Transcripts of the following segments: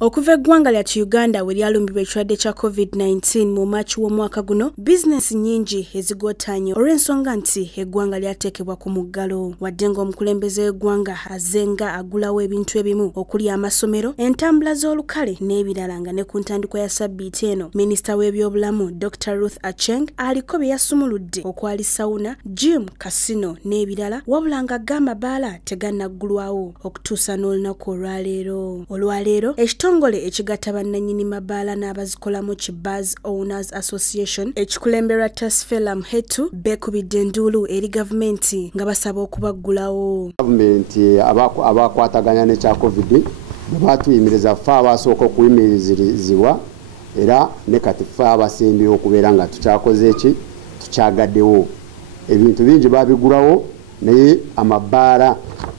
Okuva eggwanga lya Uganda we lyalumbibwa ekirwadde kya COVID-19 mu Maachi w'omwaka guno, bizinesi nnyingi ezigootaanye olw'ensonga nti eggwanga lyateekebwa ku muggalo. Wadde ng'omukulembeze w'eggwanga azenga agulawo ebintu ebimu okuli amasomero, entambula z'olukale n'ebirala nga ne ku ntandikwa ya Ssabbiiti eno, Minisita w'ebyobulamu Dr. Ruth Aceng aliko bye yasumuludde okwali sawuna, gym, kasino n'ebirala, wabula ng'agamba bbaala tegannaggulwawo okutuusa n'olunaku olwaleero. Ekitongole ekigatta bannannyini mabaala n'abazikolamu ki Bars Owners Association ekikulemberwa Tasfela Mhetu beekubidde enduulu eri gavumenti nga basaba okubaggulawo. Gavumenti abakwataganya n'ekya COVID batuyimiriza ffe abasooka okuyimirizibwa era ne kati ffe abasembeyo okubeera nga tukyakoze eki tukyagaddewo. Ebintu bingi babigulawo naye amabaala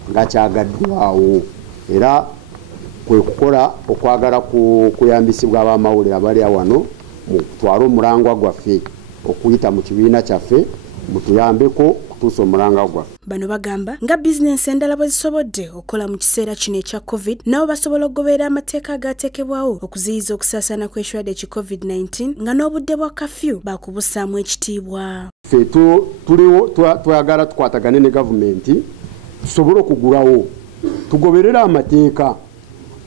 nga kyagaddwawo era kwe kukola okwagala kuyambisibwa ab'amawulire abali wano mu kutwala omulangwa gwaffe okuyita mu kibiina kyaffe mutuyambeko kutuusa omulangwa gwaffe. Bano bagamba nga bizinensi endala bwe zisobodde okukola mu kiseera kino ekya COVID nabo basobola okugoberera amateeka agaateekebwawo okuziyiza okusaasaana kw'ekirwadde ki COVID-19 nga n'obudde bwa kafyu bakubussaamu ekitiibwa. Ffe tuliwo twagala tukwatagane ne gavumenti tusobole okugulawo tugoberera amateeka.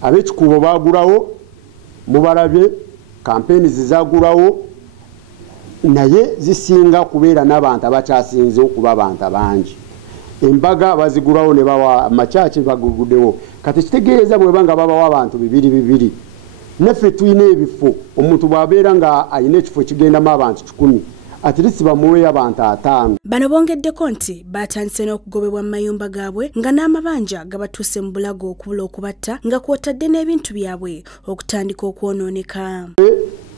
Ab'ekikuubo baagulawo mubalabye kampeni zizagulawo naye zisinga kubeera n'abantu abakyasinze okuba abantu abangi. Embaga bazigulawo ne bawa amakyaki baguguddewo kati kitegeeza bweba nga babawo abantu bibiri naffe tulina ebifo omuntu bw'abeera nga alina ekifo kigendamu abantu 10 atirisi bamuweeyo abantu 5. Bano bongeddeko nti batandise n'okugobebwa mu mayumba gaabwe nga n'amabanja gabatuuse mu bulago okubula okubatta nga kwotadde n'ebintu byabwe okutandika okwonooneka.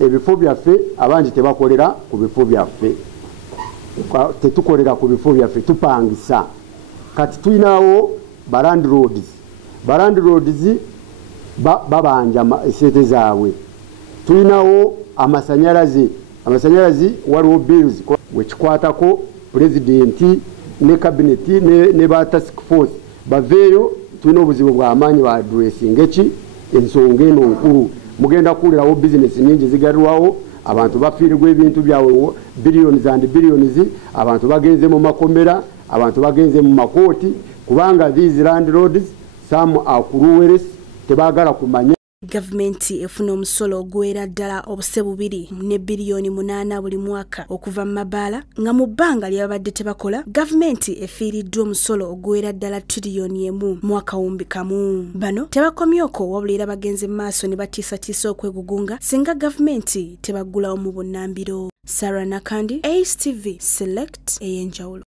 Ebifo byaffe abangi tebakolera ku bifo byaffe, tetukolera ku bifo byaffe tupangisa. Kati tulinawo balandlords babanja esente zaabwe. Tulinawo amasanyalaze waliwo bills wekikwatako pulezidenti ne kabineti ne ba task force baveeyo. Tulina obuzibu bw'amaanyi ba addressing eki ensonga eno nkulu. Mugenda kuwulirawo bizinesi nyingi zigalwawo, abantu bafiirigwa ebintu byabwe billions and billions, abantu bagenze mu makomera, abantu bagenze mu makooti kubanga these landlords some are cruel tebaagala kumanya. Gavumenti efuna omusolo oguwera ddala obuse 2 billion 8 buli mwaka okuva mu mabaala nga mu bbanga lyabadde tebakola gavumenti efiiriddwa omusolo oguwera ddala tiriyoni 1 mwaka wumbi kamu. Bano tebakomyeko wabula era bagenze mu maaso ne batiisatiisa okwegugunga singa gavumenti tebaggulawo mu bunnambiro. Sarah Nakandi, ACE TV Select ey'enjawulo.